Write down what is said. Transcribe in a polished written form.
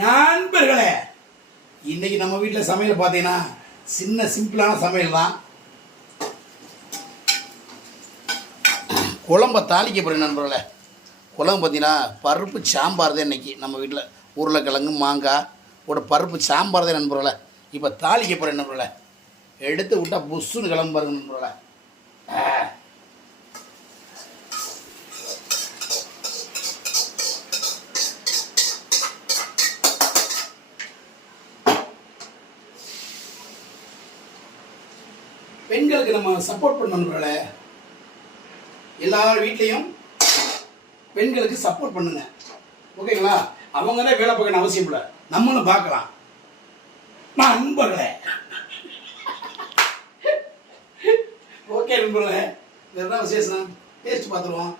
நண்பர்களே, இன்னைக்கு நம்ம வீட்டில் சமையல் பார்த்தீங்கன்னா சின்ன சிம்பிளான சமையல் தான். குழம்ப தாளிக்க போகிறேன் நண்பர்களே. குழம்பு பார்த்தீங்கன்னா பருப்பு சாம்பார் தான் இன்றைக்கி நம்ம வீட்டில். உருளைக்கிழங்கு மாங்காய் ஒரு பருப்பு சாம்பார் தான் நண்பர்களே. இப்போ தாளிக்க போகிறேன் நண்பர்களே. எடுத்து விட்டால் புஷ்ஷுன்னு கிளம்பு பாருங்க நண்பர்களே. பெண்களுக்கு நம்ம சப்போர்ட் பண்ணணும்ல. எல்லார் வீட்லேயும் பெண்களுக்கு சப்போர்ட் பண்ணுங்க, ஓகேங்களா? அவங்க தான் வேலை பார்க்கணும் அவசியம் இல்லை, நம்மளும் பார்க்கலாம் நண்பர்களே. ஓகே நண்பர்களே, வேறு விசேஷம் டேஸ்ட் பார்த்துருவோம்.